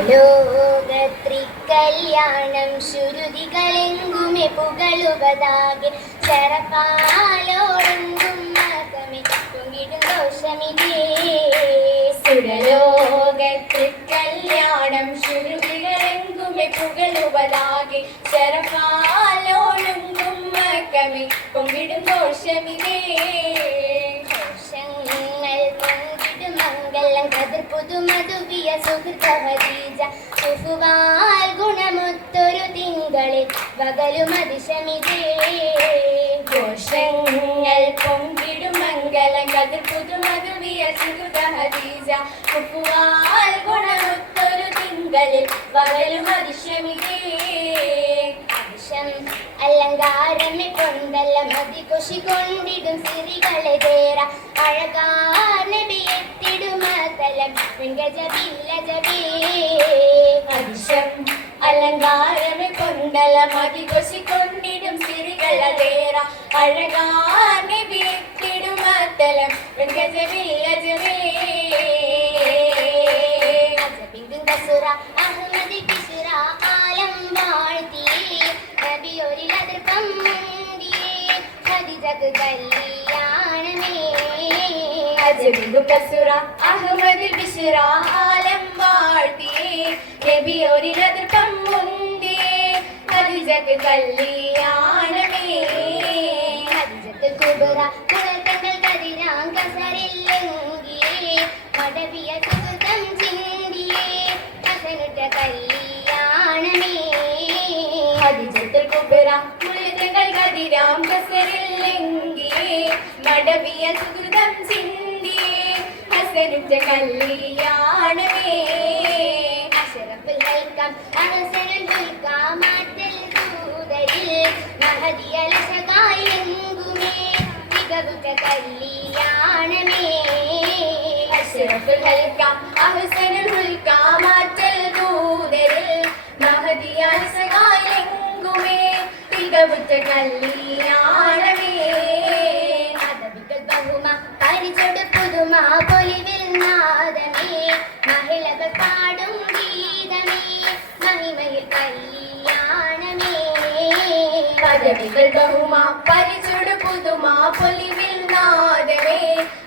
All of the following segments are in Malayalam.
സുരലോകത്രിക്കല്യാണം ശ്രുതികളെങ്കുമെ പുകളുവതാകെ ശരപാലോടും മകമേ പൊങ്ങിടും ദോഷമിതേ. സുരലോകത്രിക്കല്യാണം ശ്രുതികളെങ്കുമെ പുകളുവതാകെ ശരപാലോടും മകമേ പൊങ്ങിടും ദോഷമിതേ. പുതുമധുവിയ സുഹൃതവതീജ സുഫുവാൽ ഗുണമൊത്തൊരു തിങ്കളിൽ വകലുമതിശമിതേ. ഘോഷങ്ങൾ പൊങ്കിടും മംഗളം കതിർ പുതുമധുവിയ സുഹൃതവതീജ സുഫുവാൽ ഗുണമൊത്തൊരു തിങ്കളിൽ വകലുമതിശമിതേ. അലങ്കാരമെ കൊണ്ടല്ല മതി കൊശി കൊണ്ടിടും സിറികളെ തേര അഴകാനബിയെത്തിടുമതലം ഗജബില്ലജബേ. അലങ്കാരമെ കൊണ്ടല്ല മതി കൊശി കൊണ്ടിടും സിറികളെ തേര അഴകാനബിയെത്തിടുമതലം ഗജബില്ലജബേ. ബസുറ അഹ്മദി ബിസ്റ ആലം വാഴ്ത്തി നബിയൊരിൽ അതിർപ്പം ഖദീജക്ക് കല്യാണമേ. ബസുറ അഹ്മദ് ബിസ്റ ആലം വാഴ്ത്തി നബിയൊരിൽ അതിർപ്പം ഖദീജക്ക് കല്യാണമേ. ഖദീജത്തുൽ കുബ്ര കുലതങ്ങൾ കതിരാം കസറില്ലെങ്കി മടവിയ സുഖം ചിന്തിയേ ഹസനുറ്റ കല്യാണമേ. ഖദീജത്തുൽ കുബ്ര കുലതങ്ങൾ കതിരാം കസറില്ലെങ്കി മടവിയ സുഖം ചിന്തിയേ ഹസനുറ്റ കല്യാണമേ. അഷ്റഫുൽ ഹൽകം അഹ്സനുൽ ഹുൽകം മാറ്റൽ ദൂതരിൽ മഹദിയ ലശകായെങ്കുമേ മികവുറ്റ കല്യാണമേ. അഷ്റഫുൽ ഹൽകം അഹ്സനുൽ ഹുൽകം മാറ്റൽ ദൂതരിൽ മഹദിയ ലശകായെങ്കുമേ മികവുറ്റ കല്യാണമേ. അദബികൾ ബഹുമ പരിചൊടു പുതുമ പൊലിവിൽ നാദമേ മഹിളകൾ പാടും ഗീതമേ മഹിമയിൽ കല്യാണമേ. പദവികൾ ബഹുമ പരിചൊടു പുതുമ പൊലിവിൽ നാദമേ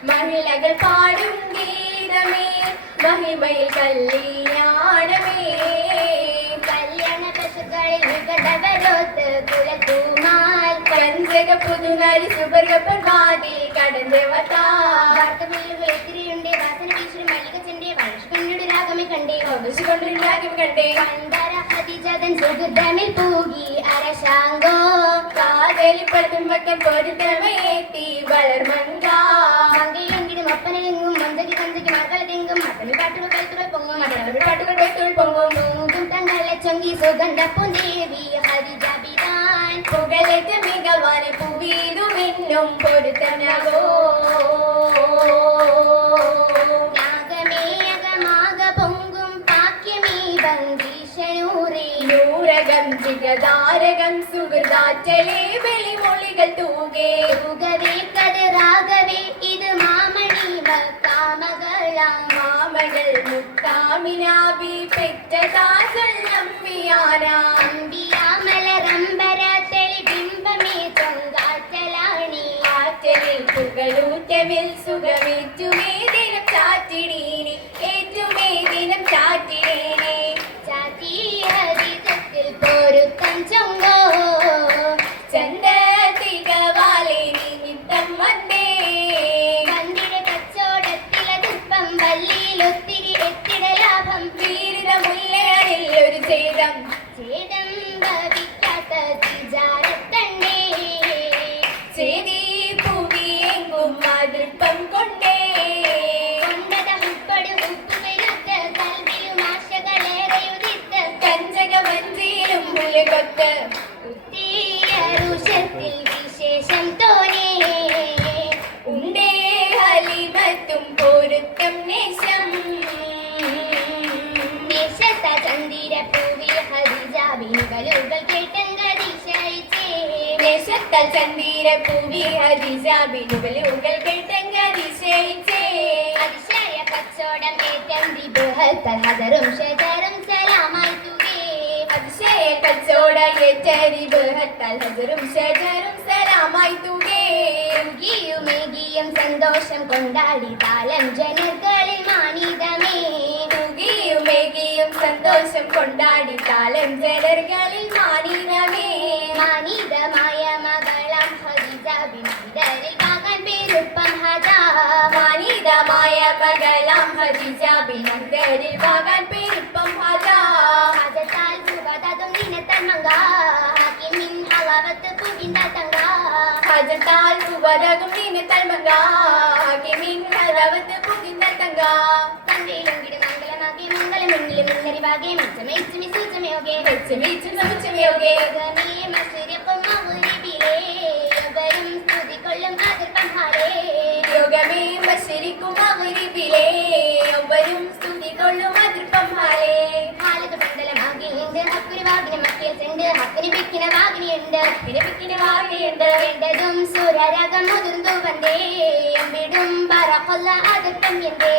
മഹിളകൾ പാടും ഗീതമേ മഹിമയിൽ കല്യാണമേ. കല്യാണ പശുക്കളിൽ വികടവരോത്ത് കുലത്തൂമാൽ കഞ്ചക പുതുനരി സുബർഗപ്പർവാതി കടന്തവതാ വാർത്തമില്ലുണ്ട് വാസന വീശും മല്ലികച്ചന്റെ വഴഷ്കണ്ണുടെ രാഗമേ കണ്ടേ കൊണ്ടുരാഗം കണ്ടേ. കണ്ടര ഹദിജതൻ സുഗുദ്ധമിൽ പൂകി അരശാങ്കോ കാതലിപ്പടും വക്കം പൊരുത്തമയേറ്റി വളർമങ്ക മങ്കയെങ്കിലും ഒപ്പനയെങ്കും മന്ദകി കന്തയ്ക്ക് മകളതെങ്കും മട്ടമി പാട്ടുകൾ കൈത്തുകൾ പൊങ്ങും മട്ടമി പാട്ടുകൾ കൈത്തുകൾ പൊങ്ങും മൂന്നും തങ്ങളെ ചൊങ്കി സുഗന്ധപ്പുദേവി ഹദിജ ബിദാൻ പുകളേറ്റ മികവാനെ പുവീതു മിന്നും പൊരുത്തനാകോ. നാഗമേയകമാക പൊങ്കും പാക്യമീ ബന്ദീശനൂരേ നൂരകം ജിഗതാരകം സുഹൃദാറ്റലേ വെളിമൊളികൾ തൂകേ. ുകവേ കതിറാകവേ ഇത് മാമണി മക്കാമകളാം മാമകൾ മുത്താമിനാബി പെറ്റതാ ചൊല്ലമ്പിയാനാ. അമ്പിയാമലരമ്പര തെളിബിംബമേ തൊങ്കാറ്റലാണി ആറ്റലിൽ പുകളൂറ്റവിൽ സുഖമേറ്റുമേ ദിനം ചാറ്റിടീനി ഏറ്റുമേ ദിനം ചാറ്റിടീനി. ചാത്തിയതിൽ പൊരുത്തം ചൊങ്കോ ചന്ദതികവാലെ നിമിത്തം വന്നേ. കണ്ടിട കച്ചോടത്തിലതിപ്പം വല്ലിയിലൊത്തിരി എത്തിട ലാഭം വീരിത മുല്ലകളിൽ ഒരു ഛേദം ഛേദം ഭവിക്കാത്ത വിചാരത്തണ്ടേ. ചേതി പുവിയെങ്കും മാതൃപ്പം കൊണ്ടേ. കൊണ്ടത ഉൾപ്പെടും ഉപ്പുവരുത്ത കൽവിയും ആശകളേറെയുദിത്ത കഞ്ചക വഞ്ചിയിലും മുലകൊത്ത് ഉത്തിയരുഷത്തിൽ വിശേഷം തോന്നേ. ഉണ്ടേ ഹലിമത്തും പൊരുത്തം നേശം. ദേശത്ത ചന്ദിര പൂവി ഹരിജാബിനുകളുകൾ കേട്ടങ്കതിശയിച്ചേ. ദേശത്താൽ ചന്ദീര പൂവി ഹരിജാബിനുകളുകൾ കേട്ടങ്കതിശയിച്ചേ. അതിശയ കച്ചോടം ഏറ്റം വിബുഹൽ തൽഹദറും ഷജറും കച്ചോട ഏറ്റരിവ് ഹത്താൽ ഹജറും ഷജറും സലാമായി തൂകേ ഗീയുമേകിയും സന്തോഷം കൊണ്ടാടി താലം ജനങ്ങളിൽ മാനിതമേ തൂകിയുമേകിയും സന്തോഷം കൊണ്ടാടി താലം ജനർകളിൽ മാനിതമേ മാനിതമായ മകളാം ഖദീജ ബിൻതരിൽ മകൻ പെരുപ്പം ഹദാ മാനിതമായ മകളാം ഖദീജ ബിൻതരിൽ മകൻ പെരുപ്പം ഹദാ ഹദത്താൽ സുബദതും ദിനത്തൻ മങ്ക ഹാക്കിമിൻ ഹലവത്ത് പുകിന്ത തങ്ക ഹജത്താൽ സുവരകും ദിനത്തൽ മങ്ക ഹാക്കിമിൻ ഹലവത്ത് പുകിന്ത തങ്ക തങ്കയിലൊങ്കിട് മംഗളമാകെ മംഗളമെങ്കിലും മുന്നറിവാകെ മെച്ചമേച്ചുമി സൂചമയോകെ മെച്ചമീച്ചും സമുച്ചമയോഗേ യോഗമേ മസ്രിഖും മഗ്രിബിലേ എവരും സ്തുതികൊള്ളും അതിർപ്പം ഹാലേ യോഗമേ മശരിക്കും മഗ്രിബിലേ ഒവരും സ്തുതി കൊള്ളും അതിർപ്പം ഹാലേ ഹാലത്ത് മണ്ഡലമാകെയുണ്ട് ഹക്കുരു വാകിന് മക്കിൽ ചെണ്ട് ഹക്കിന് പിക്കിന വാകിനിയുണ്ട് പിക്കിന് വാകയുണ്ട് വേണ്ടതും സുരരകം മുതിർന്നു വന്നേ അമ്പിടും പറക്കൊല്ല അതിർപ്പം എന്തേ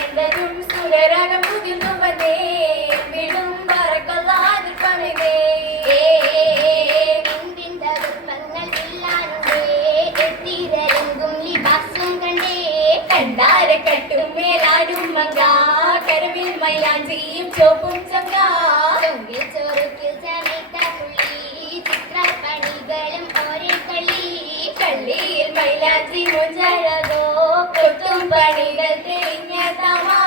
എന്തും സുരരകം മുതിർന്നു വന്നേ വിടും പറക്കൊള്ള അതിർപ്പമേ എന്തിന്റെ ദുർപ്പങ്ങൾ ഇല്ലാനുണ്ടേ എത്തിരലെങ്കും ലിബാസും കണ്ടേ കണ്ടാര കെട്ടും മേലാടും മങ്ക കരവിൽ മൈലാഞ്ചിയും ചോപ്പും ചങ്ക ചൊങ്കിൽ ചോറുക്കിൽ ചമയ്ത്ത പുള്ളി ചിത്രപ്പണികളും ഒരേ കളി കള്ളിയിൽ മൈലാഞ്ചി മുഞ്ചഴകോ കൊത്തും പണികൾ തെളിഞ്ഞ തമാ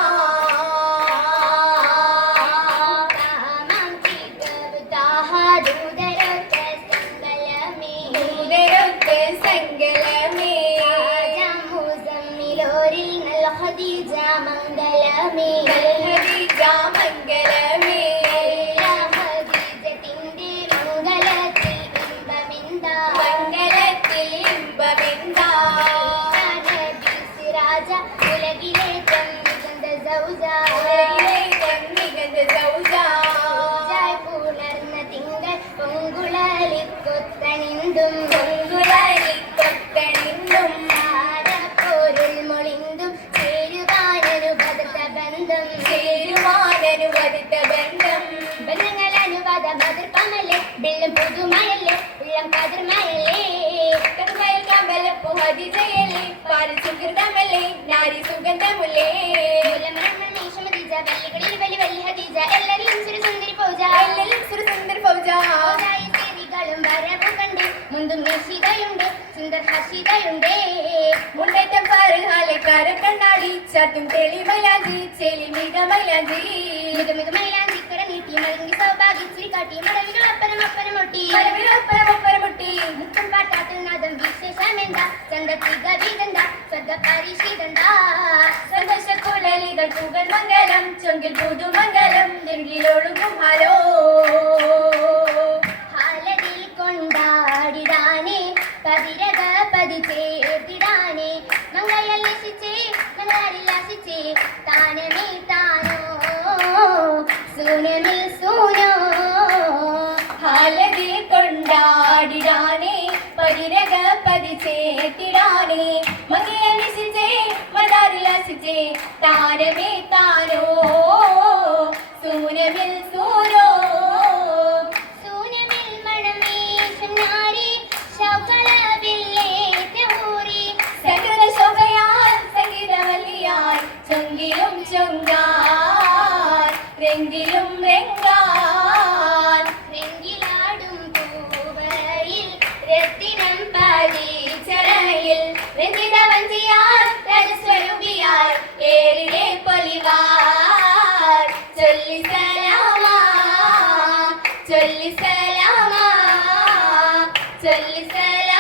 താമാം ചികവ് താഹാദൂതരൊത്ത സങ്കലമേ ദൂതരൊത്ത് സങ്കലമേ മുസമ്മിലോരിൽ നല്ല ഖദീജ മംഗലമേ ഖദീജ മംഗലമേ ഖദീജത്തിന്റെ മംഗലത്തിൽ ഇമ്പമെന്താ മംഗലത്തിൽ ഇമ്പമെന്താ സിറാജ ഉലകിലേറ്റം മികந்த സൗജ മികந்த സൗജ പുണർന്ന തിങ്കൾ പൊങ്കുളലിക്കൊത്തണിന്തും പൊങ്കുളലിക്കൊത്തണിന്തും പൊരുൾ മൊളിന്തും ചേരുവാനനുബദ്ധ ബന്ധം ചേരുവാനനുവദിത്ത ബന്ധം ബന്ധങ്ങൾ അനുവാദ മതിർപ്പമല്ലേ വെള്ളം പുതുമയല്ലേ ഉള്ളം കതിർമയല്ലേ കർമ്മയിൽ കമ്പലപ്പു ഹദിജയല്ലേ പാരി സുഗന്ധമല്ലേ നാരി സുഗന്ധമുല്ലേ വെള്ളികളിൽ വലി വലിയ ഹദീജ എല്ലാരിലും സുര സുന്ദരി പൂജ എല്ലാം സുരസുന്ദർ ഫൗജ ും വരവ് കണ്ട് മുന്തും ഹർഷിതയുണ്ട് സുന്ദർ ഹർഷിതയുണ്ടേ മുണ്ടേറ്റം പാറുകാലെ കണ്ണാടി ചാട്ടും തെളി മൈലാഞ്ചി ചെളി മിക മൈലാഞ്ചി മിക മൈലാഞ്ചിക്കര നീട്ടി മടങ്ങി സൗഭാഗ്യച്ചിരി കാട്ടി മടവികൾ അപ്പനം അപ്പനം ഒട്ടി മുട്ടി മുത്തം പാട്ടാത്തിൽ നാദം വിശേഷമെന്താ ചന്തത്തിക വീതന്താ സ്വർഗ പരിശീതന്താ സന്തോഷ കുഴലികൾ പൂകൾ മംഗലം ചൊങ്കിൽ പുതുമംഗലം നെങ്കിലൊഴുകും ഹലോ ഹാലതിൽ കൊണ്ടാടിടാനേ പതിരക പതി ചേർത്തിടാനേ മംഗളല്ലിശിച്ചേ മംഗളില്ലാശിച്ചേ താനമേ താനോ സൂനമിൽ സൂനോ ഹാലതിൽ കൊണ്ടാടിടാനേ പരിരക പരിചേത്തിടാനേ മങ്ങിയലിശിച്ചേ മദാരിലാശിച്ചേ താരമേ താനോ സൂനമിൽ സൂനോ സൂനമിൽ മണമേശം നാരി ശൗകളവില്ലേറ്റൂരി സകല ശോഭയാൽ സംഗീതവല്ലിയാൽ ചൊങ്കിലും ചൊങ്കാൻ രംഗിലും രംഗാൻ രംഗിലാടും പൂവയിൽ രത്തിനം പതിച്ചറയിൽ രഞ്ജിത വഞ്ചിയാൽ രജസ്വരൂപിയാൽ ഏറിലെ പൊലിവാർ ചൊല്ലി സലാമാ ചൊല്ലി സലാമാ ചൊല്ലി സലാമാ